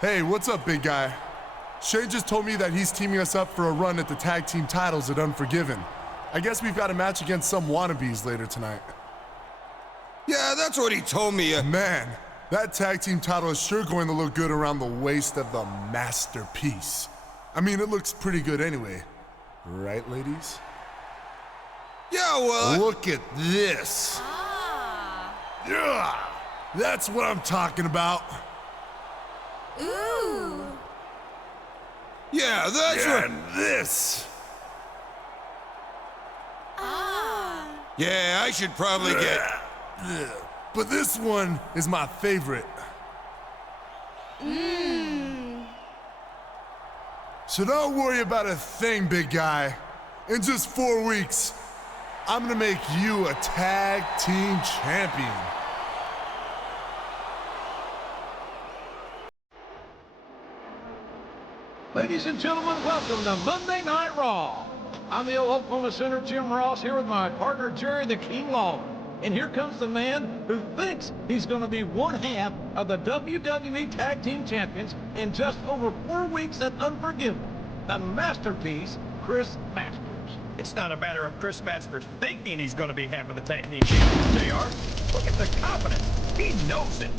Hey, what's up, big guy? Shane just told me that he's teaming us up for a run at the tag team titles at Unforgiven. I guess we've got a match against some wannabes later tonight. Yeah, that's what he told me. Man, that tag team title is sure going to look good around the waist of the masterpiece. I mean, it looks pretty good anyway. Right, ladies? Yeah, well... Look at this. Yeah, that's what I'm talking about. Ooh. Yeah, that's right. And this. Yeah, I should probably get... But this one is my favorite. So don't worry about a thing, big guy. In just 4 weeks, I'm gonna make you a tag team champion. Ladies and gentlemen, welcome to Monday Night Raw. I'm the Oklahoma Center Jim Ross here with my partner Jerry the King Lawler. And here comes the man who thinks he's going to be one half of the WWE Tag Team Champions in just over 4 weeks at Unforgiven. The masterpiece, Chris Masters. It's not a matter of Chris Masters thinking he's going to be half of the tag team champions, JR. Look at the confidence. He knows it.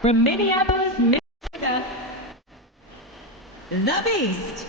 From Minneapolis, Minnesota, The Beast.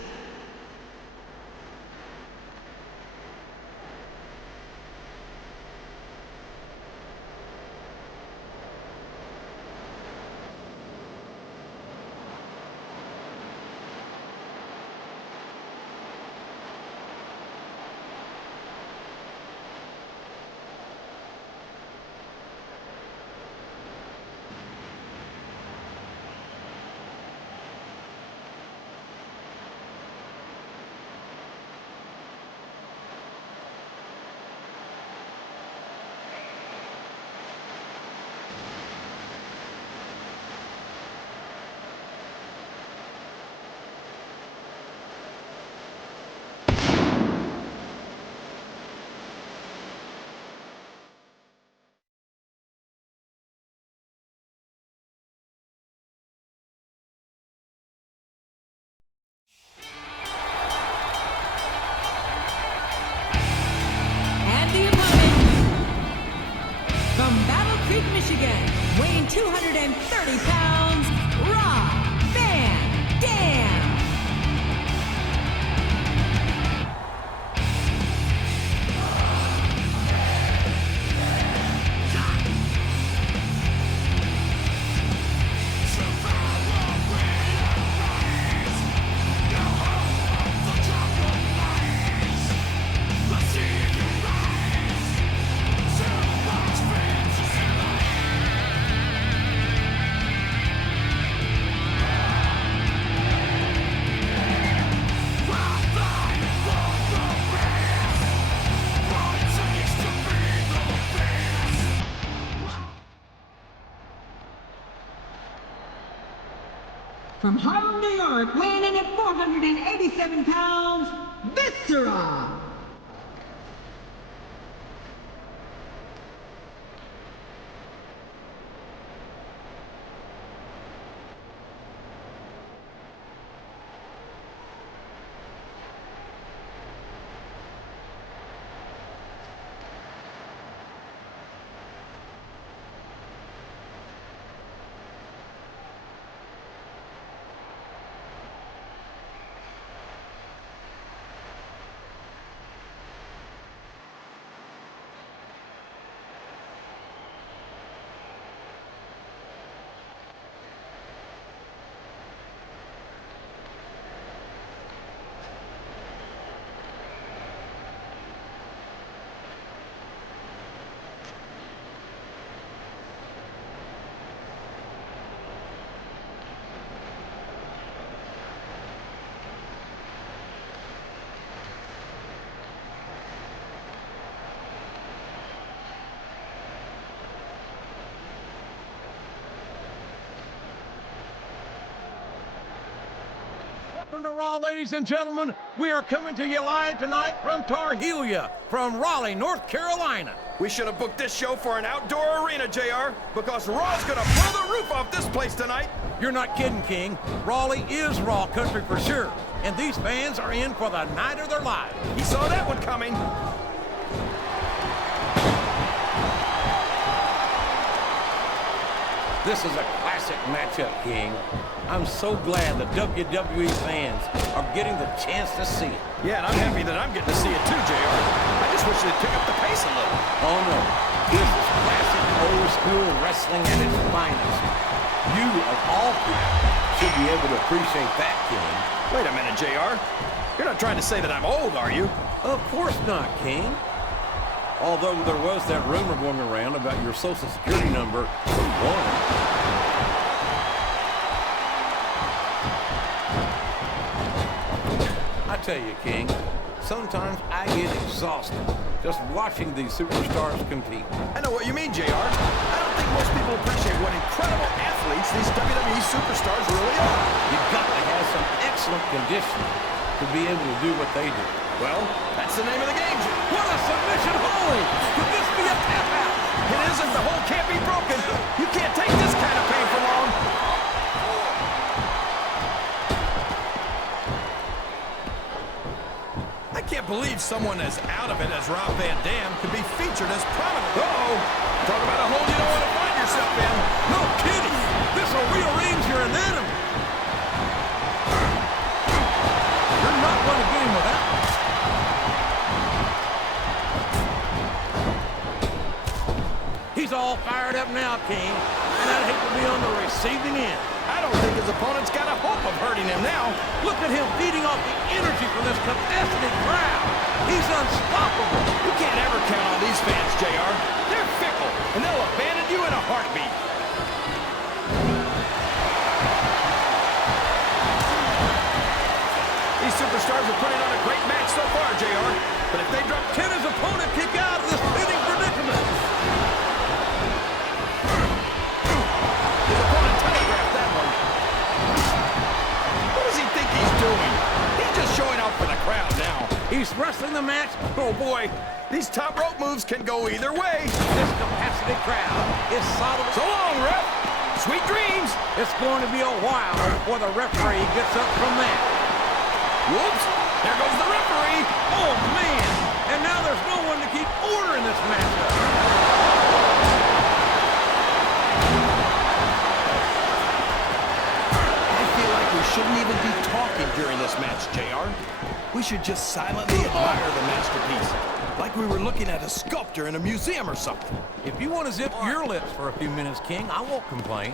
From Battle Creek, Michigan, weighing 230 pounds, Rob Van Dam. From Harlem, New York, weighing in at 487 pounds, Viscera. Welcome to Raw, ladies and gentlemen. We are coming to you live tonight from Tar Helia, from Raleigh, North Carolina. We should have booked this show for an outdoor arena, JR, because Raw's gonna blow the roof off this place tonight. You're not kidding, King. Raleigh is Raw country for sure, and these fans are in for the night of their lives. He saw that one coming. This is a classic matchup, King. I'm so glad the WWE fans are getting the chance to see it. Yeah, and I'm happy that I'm getting to see it too, JR. I just wish they'd pick up the pace a little. Oh no, this is classic old school wrestling at its finest. You, of all people, should be able to appreciate that, King. Wait a minute, JR. You're not trying to say that I'm old, are you? Of course not, King. Although there was that rumor going around about your social security number was one. I tell you, King, sometimes I get exhausted just watching these superstars compete. I know what you mean, JR. I don't think most people appreciate what incredible athletes these WWE superstars really are. You've got to have some excellent conditioning to be able to do what they do. Well, that's the name of the game. What a submission hold! Could this be a tap out? It isn't. The hold can't be broken. You can't take this kind of pain for long. I can't believe someone as out of it as Rob Van Dam could be featured as prominent. Uh-oh. Talk about a hole you don't want to find yourself in. No kidding. This will rearrange your anatomy. You're not going to get him with that. He's all fired up now, King, and I'd hate to be on the receiving end. I don't think his opponent's got a hope of hurting him now. Look at him feeding off the energy from this capacity crowd. He's unstoppable. You can't ever count on these fans, JR. They're fickle, and they'll abandon you in a heartbeat. These superstars are putting on a great match so far, JR. But if they drop... Can his opponent kick out of this pinning predicament? His opponent telegraphed that one. What does he think he's doing? He's just showing off for the crowd now. He's wrestling the match. Oh, boy. These top rope moves can go either way. This capacity crowd is solid. So long, ref. Sweet dreams. It's going to be a while before the referee gets up from that. Whoops. There goes the referee. Oh, man. And now there's no one to keep order in this matchup. I feel like we shouldn't even be talking during this match, JR. We should just silently admire the masterpiece. Like we were looking at a sculpture in a museum or something. If you want to zip your lips for a few minutes, King, I won't complain.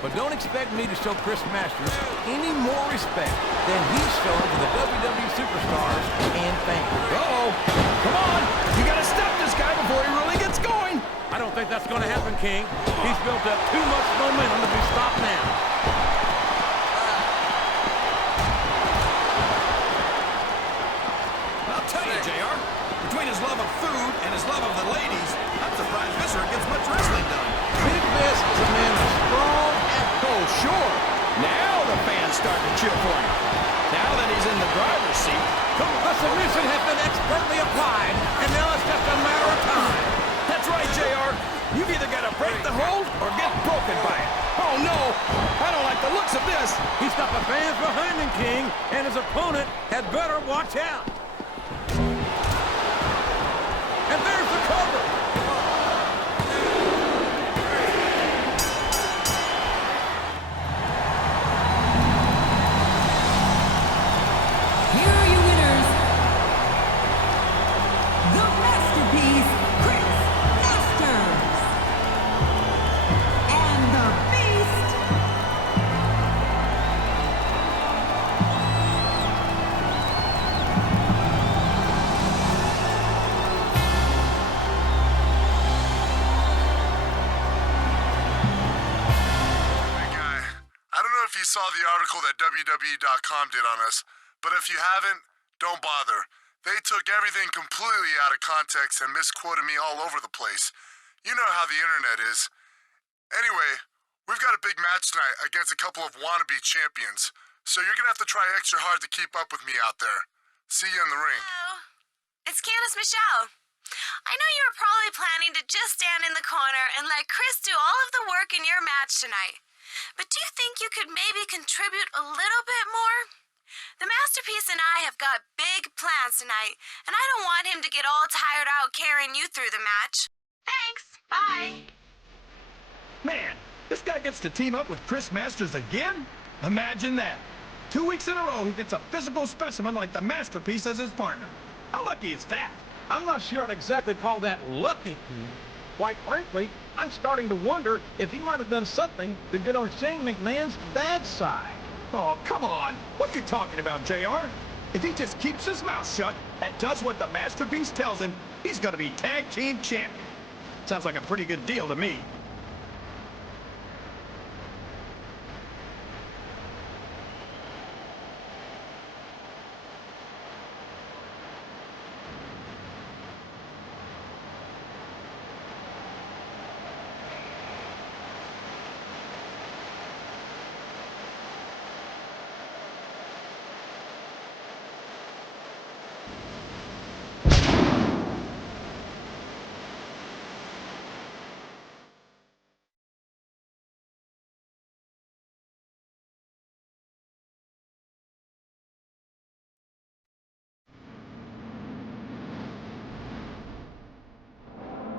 But don't expect me to show Chris Masters any more respect than he's shown to the WWE superstars and fans. Uh-oh. Come on. You got to stop this guy before he really gets going. I don't think that's going to happen, King. He's built up too much momentum to be stopped now. I'll tell you, JR, between his love of food and his love of the ladies, I'm surprised Visser gets much wrestling done. Big Vis is a man of strong and... Oh, sure. Now the fans start to cheer for him. Now that he's in the driver's seat. The submission has been expertly applied, and now it's just a matter of time. That's right, JR. You've either got to break the hold or get broken by it. Oh, no. I don't like the looks of this. He's got the fans behind him, King, and his opponent had better watch out. And there's the cover. Here are your winners. The Masterpiece, Chris Masters. And the Beast, Hey, guy, I don't know if you saw the article that WWE.com did on us, but if you haven't, don't bother. They took everything completely out of context and misquoted me all over the place. You know how the internet is. Anyway, we've got a big match tonight against a couple of wannabe champions. So you're gonna have to try extra hard to keep up with me out there. See you in the ring. Hello. It's Candace Michelle. I know you were probably planning to just stand in the corner and let Chris do all of the work in your match tonight. But do you think you could maybe contribute a little bit more? The Masterpiece and I have got big plans tonight, and I don't want him to get all tired out carrying you through the match. Thanks. Bye. Man, this guy gets to team up with Chris Masters again? Imagine that. 2 weeks in a row, he gets a physical specimen like the Masterpiece as his partner. How lucky is that? I'm not sure I'd exactly call that lucky. Quite frankly, I'm starting to wonder if he might have done something to get on Shane McMahon's bad side. Oh, come on. What you talking about, JR? If he just keeps his mouth shut and does what the Masterpiece tells him, he's gonna be tag team champion. Sounds like a pretty good deal to me.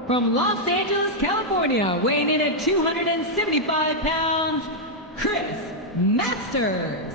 From Los Angeles, California, weighing in at 275 pounds, Chris Masters.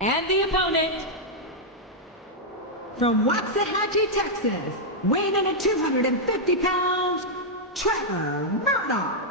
And the opponent, from Waxahachie, Texas, weighing in at 250 pounds, Trevor Murdoch.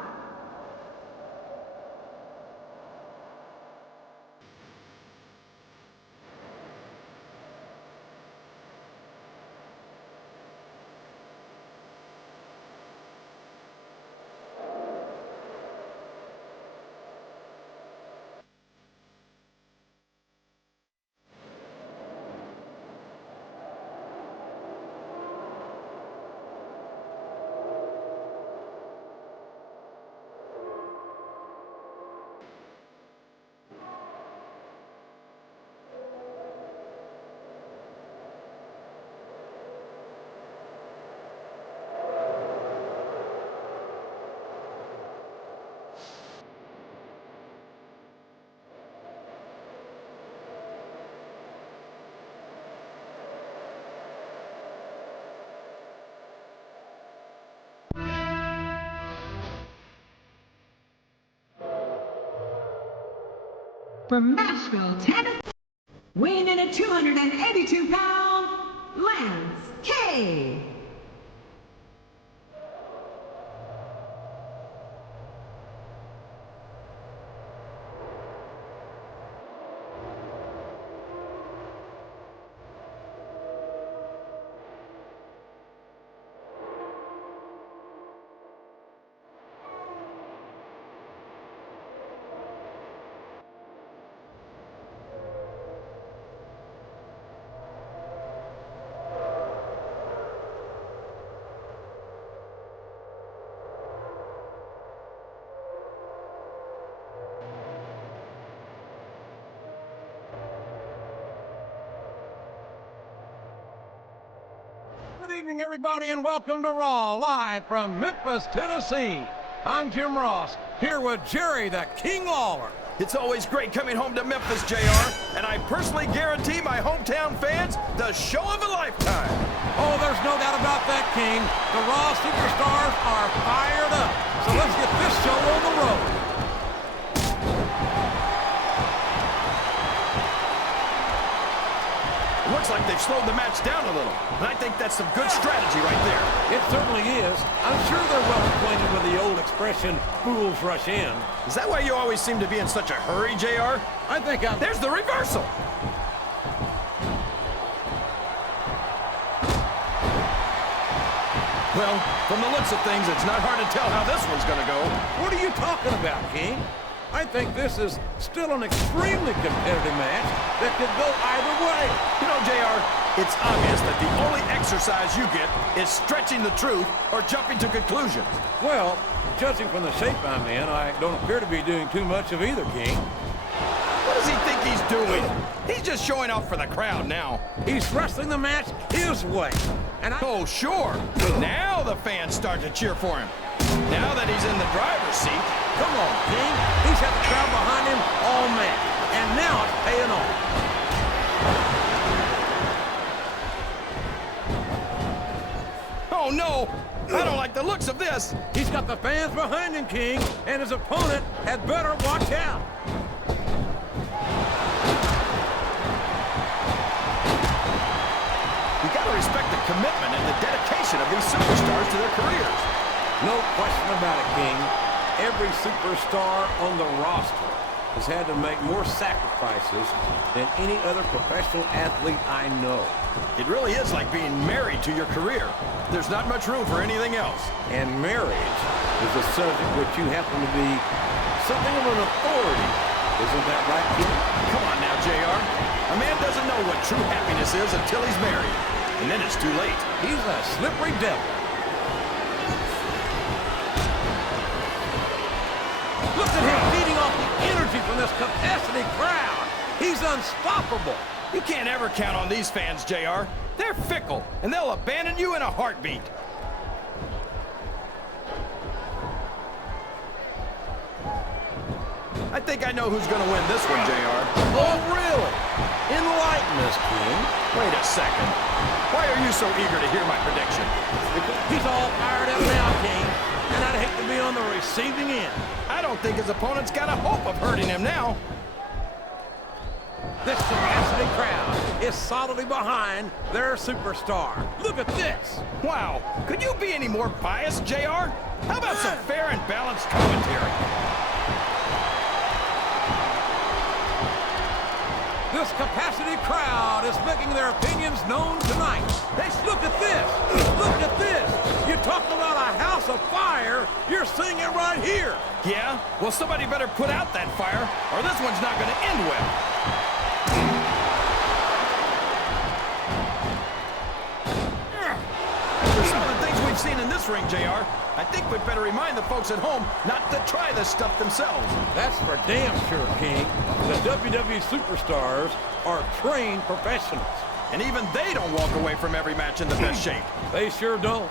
From Nashville, Tennessee, weighing in at 282 pounds, Lance K. evening, everybody, and welcome to Raw, live from Memphis, Tennessee. I'm Jim Ross, here with Jerry the King Lawler. It's always great coming home to Memphis, JR, and I personally guarantee my hometown fans the show of a lifetime. Oh, there's no doubt about that, King. The Raw superstars are fired up. So let's get this show on the road. It looks like they've slowed the match down a little, and I think that's some good strategy right there. It certainly is. I'm sure they're well acquainted with the old expression, fools rush in. Is that why you always seem to be in such a hurry, JR? I think I'm... There's the reversal. Well, from the looks of things, it's not hard to tell how this one's going to go. What are you talking about, King? I think this is still an extremely competitive match that could go either way. You know, JR, it's obvious that the only exercise you get is stretching the truth or jumping to conclusions. Well, judging from the shape I'm in, I don't appear to be doing too much of either, King. What does he think he's doing? He's just showing off for the crowd now. He's wrestling the match his way. And Oh, sure. Now the fans start to cheer for him. Now that he's in the driver's seat. Come on, King. He's had the crowd behind him all match. And now it's paying off. Oh, no. I don't like the looks of this. He's got the fans behind him, King, and his opponent had better watch out. You got to respect the commitment and the dedication of these superstars to their careers. No question about it, King. Every superstar on the roster has had to make more sacrifices than any other professional athlete I know. It really is like being married to your career. There's not much room for anything else. And marriage is a subject which you happen to be something of an authority. Isn't that right, King? Come on now, JR. A man doesn't know what true happiness is until he's married. And then it's too late. He's a slippery devil. Look at him feeding off the energy from this capacity crowd. He's unstoppable. You can't ever count on these fans, JR. They're fickle, and they'll abandon you in a heartbeat. I think I know who's going to win this one, JR. Oh, really? Enlighten us, King. Wait a second. Why are you so eager to hear my prediction? He's all fired up now, King, and I'd hate to be on the receiving end. I don't think his opponent's got a hope of hurting him now. This capacity crowd is solidly behind their superstar. Look at this. Wow. Could you be any more biased, JR? How about some fair and balanced commentary? This capacity crowd is making their opinions known tonight. Look at this. Look at this. You talk about a house of fire, you're seeing it right here. Yeah? Well, somebody better put out that fire, or this one's not going to end well. For some of the things we've seen in this ring, JR, I think we'd better remind the folks at home not to try this stuff themselves. That's for damn sure, King. The WWE superstars are trained professionals. And even they don't walk away from every match in the best shape. They sure don't.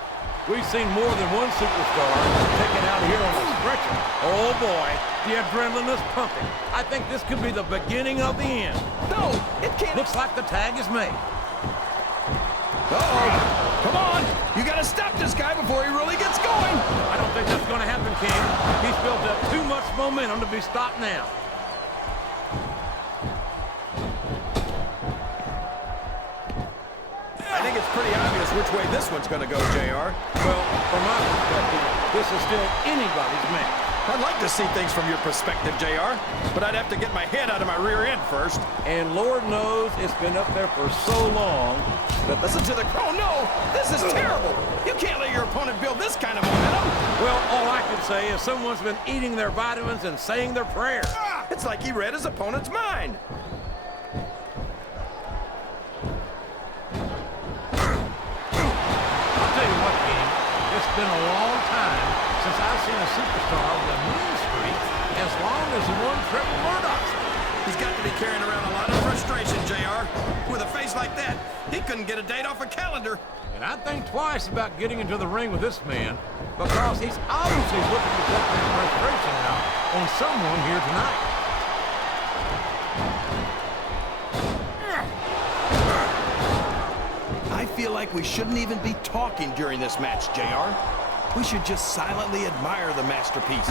We've seen more than one superstar taken out here on a stretcher. Oh boy, the adrenaline is pumping. I think this could be the beginning of the end. No, it can't. Looks like the tag is made. Uh-oh. Come on. You got to stop this guy before he really gets going. I don't think that's going to happen, King. He's built up too much momentum to be stopped now. I think it's pretty obvious which way this one's going to go, JR. Well, from my perspective, this is still anybody's match. I'd like to see things from your perspective, JR, but I'd have to get my head out of my rear end first. And Lord knows it's been up there for so long that... Listen to the... Oh, no! This is terrible! You can't let your opponent build this kind of momentum! Well, all I can say is someone's been eating their vitamins and saying their prayers. It's like he read his opponent's mind. I'll tell you what, King, it's been a long time since I've seen a superstar with a mean streak as long as the one Triple Murdoch. He's got to be carrying around a lot of frustration, JR. With a face like that, he couldn't get a date off a calendar. And I think twice about getting into the ring with this man because he's obviously looking to take his frustration out on someone here tonight. I feel like we shouldn't even be talking during this match, JR. We should just silently admire the masterpiece,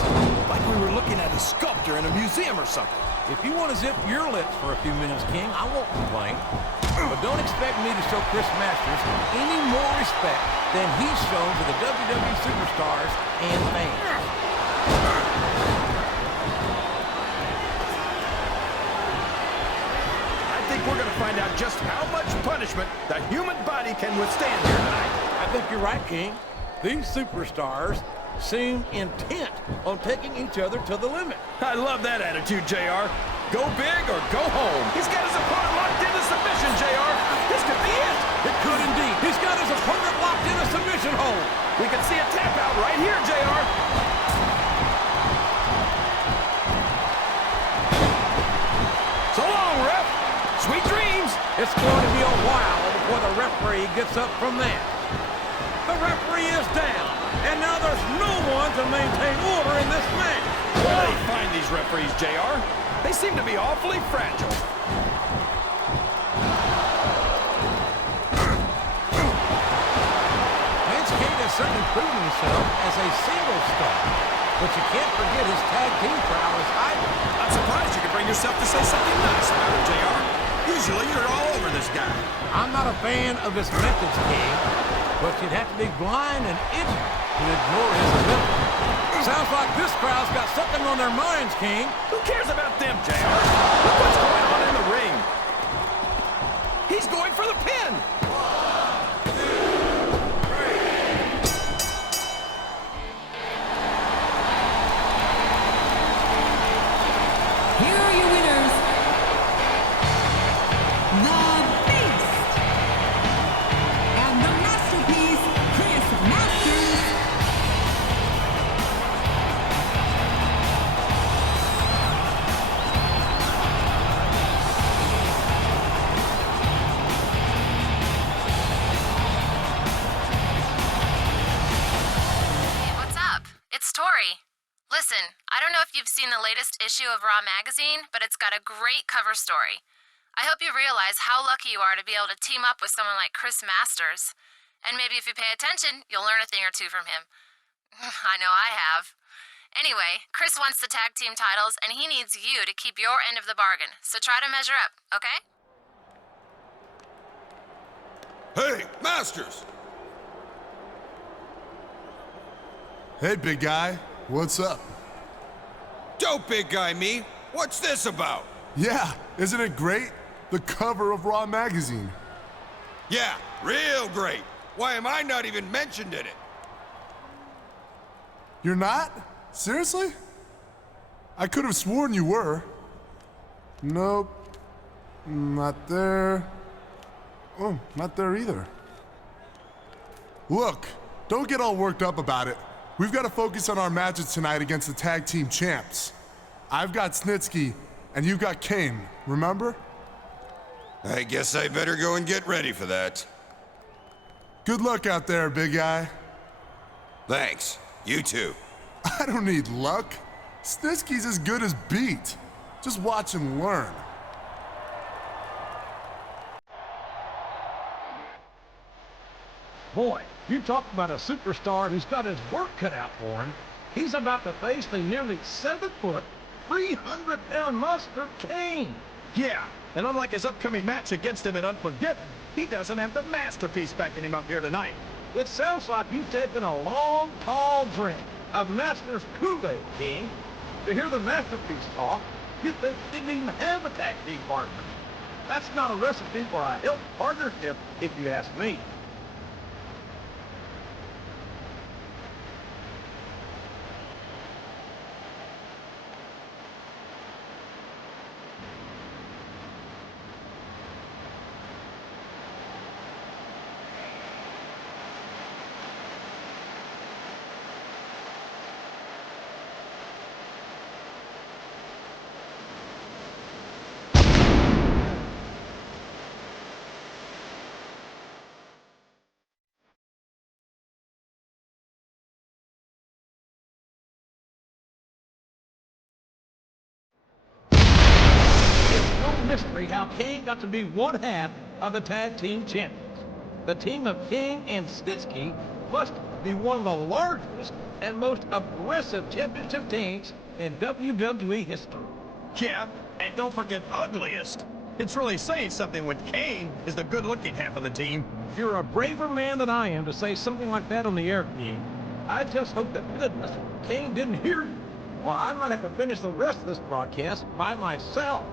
like we were looking at a sculptor in a museum or something. If you want to zip your lips for a few minutes, King, I won't complain. But don't expect me to show Chris Masters any more respect than he's shown to the WWE superstars and fans. I think we're going to find out just how much punishment the human body can withstand here tonight. I think you're right, King. These superstars seem intent on taking each other to the limit. I love that attitude, JR. Go big or go home. He's got his opponent locked into submission, JR. This could be it. It could indeed. He's got his opponent locked in a submission hold. We can see a tap out right here, JR. So long, ref. Sweet dreams. It's going to be a while before the referee gets up from that. The referee is down, and now there's no one to maintain order in this match. Where do they find these referees, JR? They seem to be awfully fragile. Vince King has certainly proven himself as a single star, but you can't forget his tag team prowess either. I'm surprised you could bring yourself to say something nice about him, JR. Usually you're all over this guy. I'm not a fan of his methods, King, but you'd have to be blind and ignorant to ignore his ability. Sounds like this crowd's got something on their minds, King. Who cares about them, JR? Look what's going on in the ring. He's going for the pin. Here are your winners, The Beast, and the Masterpiece, Chris Masters. Hey, what's up? It's Tori. Listen, I don't know if you've seen the latest issue of Raw magazine, but it's got a great cover story. I hope you realize how lucky you are to be able to team up with someone like Chris Masters. And maybe if you pay attention, you'll learn a thing or two from him. I know I have. Anyway, Chris wants the tag team titles, and he needs you to keep your end of the bargain. So try to measure up, okay? Hey, Masters! Hey, big guy. What's up? Dope, big guy me. What's this about? Yeah, isn't it great? The cover of Raw magazine. Yeah, real great. Why am I not even mentioned in it? You're not? Seriously? I could have sworn you were. Nope. Not there. Oh, not there either. Look, don't get all worked up about it. We've got to focus on our matches tonight against the tag team champs. I've got Snitsky, and you've got Kane, remember? I guess I better go and get ready for that. Good luck out there, big guy. Thanks. You too. I don't need luck. Snitsky's as good as beat. Just watch and learn. Boy, you talk about a superstar who's got his work cut out for him. He's about to face the nearly 7-foot, 300-pound monster Kane. Yeah, and unlike his upcoming match against him in Unforgiven, he doesn't have the masterpiece backing him up here tonight. It sounds like you've taken a long, tall drink of Master's Kool-Aid, King. To hear the masterpiece talk, you think he didn't even have a tag team partner. That's not a recipe for a healthy partnership, if you ask me. how Kane got to be one half of the tag team champions. The team of King and Snitsky must be one of the largest and most aggressive championship teams in WWE history. Yeah, and don't forget ugliest. It's really saying something when Kane is the good-looking half of the team. You're a braver man than I am to say something like that on the air, King. I just hope to goodness Kane didn't hear you. Well, I might have to finish the rest of this broadcast by myself.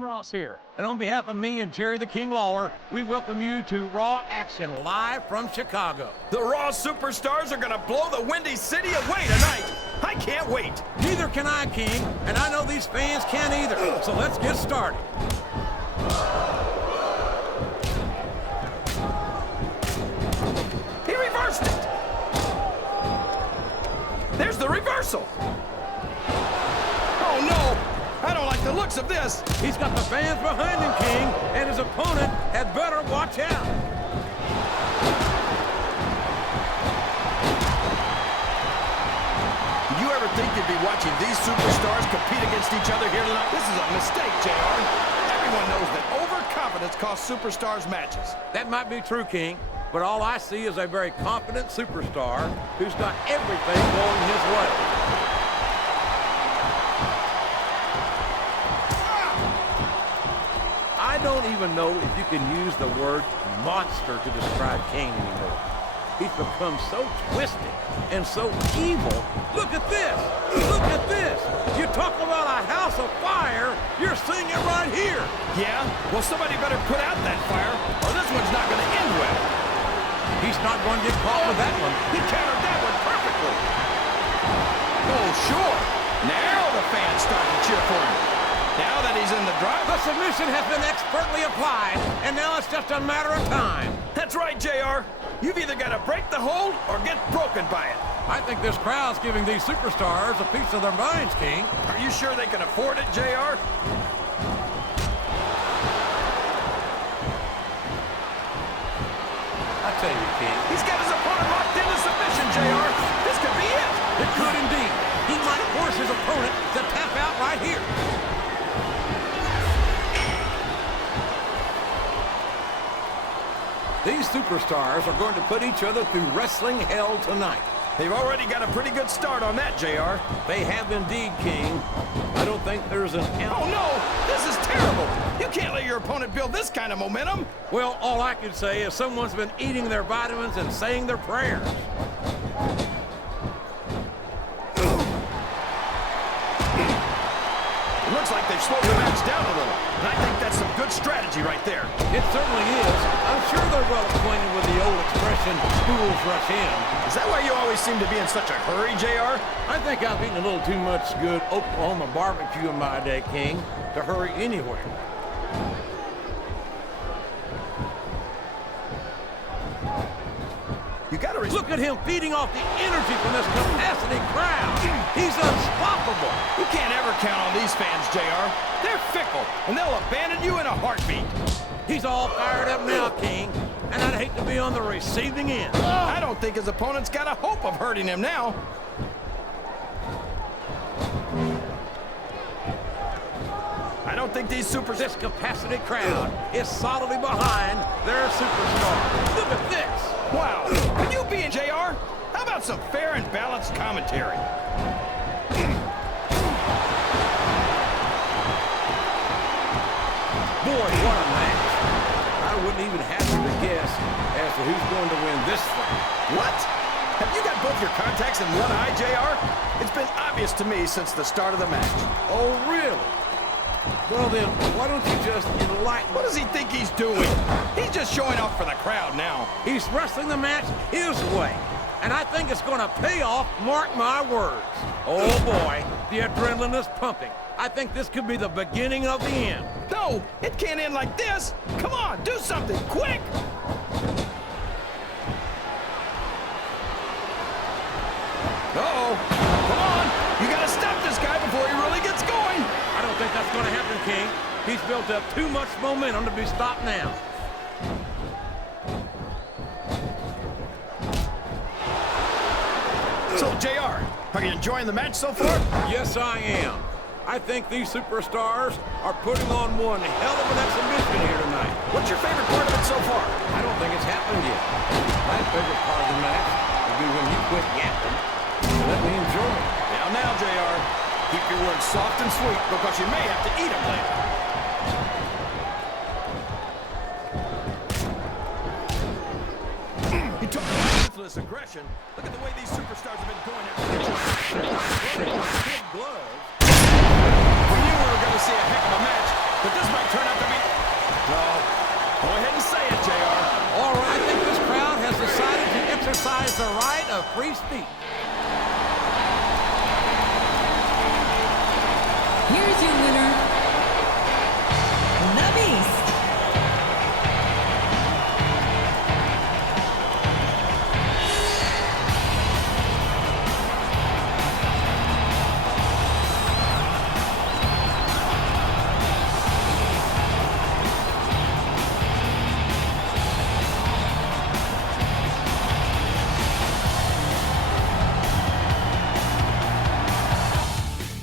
Ross here, and on behalf of me and Jerry the King Lawler, we welcome you to Raw Action live from Chicago. The Raw Superstars are gonna blow the Windy City away tonight. I can't wait. Neither can I, King, and I know these fans can't either. So let's get started. He reversed it. There's the reversal. Oh no! I don't like the looks of this. He's got the fans behind him, King, and his opponent had better watch out. Did you ever think you'd be watching these superstars compete against each other here tonight? This is a mistake, JR. Everyone knows that overconfidence costs superstars matches. That might be true, King, but all I see is a very confident superstar who's got everything going his way. I don't even know if you can use the word monster to describe Kane anymore. He's become so twisted and so evil. Look at this! Look at this! You talk about a house of fire, you're seeing it right here! Yeah? Well, somebody better put out that fire, or this one's not going to end well. He's not going to get caught with that one. He countered that one perfectly. Oh, sure. Now the fans start to cheer for him. Now that he's in the drive. The submission has been expertly applied, and now it's just a matter of time. That's right, JR. You've either got to break the hold or get broken by it. I think this crowd's giving these superstars a piece of their minds, King. Are you sure they can afford it, JR? I tell you, King. He's got his opponent locked into submission, JR. This could be it. It could indeed. He might force his opponent to tap out right here. These superstars are going to put each other through wrestling hell tonight. They've already got a pretty good start on that, JR. They have indeed, King. I don't think there's an... Oh, no! This is terrible! You can't let your opponent build this kind of momentum. Well, all I can say is someone's been eating their vitamins and saying their prayers. It looks like they've slowed the match down a little. And I think that's some good strategy right there. It certainly is. I'm sure they're well acquainted with the old expression, fools rush in. Is that why you always seem to be in such a hurry, JR? I think I've eaten a little too much good Oklahoma barbecue in my day, King, to hurry anywhere. You gotta look at him feeding off the energy from this capacity crowd. He's unstoppable. You can't ever count on these fans, JR. They're fickle, and they'll abandon you in a heartbeat. He's all fired up now, King, and I'd hate to be on the receiving end. I don't think his opponent's got a hope of hurting him now. I don't think these This capacity crowd is solidly behind their superstar. Look at this. Wow. Can you be in JR? How about some fair and balanced commentary? Boy, what a match. I wouldn't even hazard a guess as to who's going to win this thing. What? Have you got both your contacts in one eye, JR? It's been obvious to me since the start of the match. Oh, really? Well then, why don't you just enlighten... What does he think he's doing? He's just showing off for the crowd now. He's wrestling the match his way, and I think it's going to pay off, mark my words. Oh boy, the adrenaline is pumping. I think this could be the beginning of the end. No, it can't end like this. Come on, do something, quick! Uh-oh. Come on, you what's going to happen, King. He's built up too much momentum to be stopped now. So, JR, are you enjoying the match so far? Yes, I am. I think these superstars are putting on one hell of an exhibition here tonight. What's your favorite part of it so far? I don't think it's happened yet. My favorite part of the match will be when you quit yapping and let me enjoy it. Now, JR, keep your words soft and sweet because you may have to eat them later. He took ruthless aggression. Look at the way these superstars have been going after each other. Kid Glove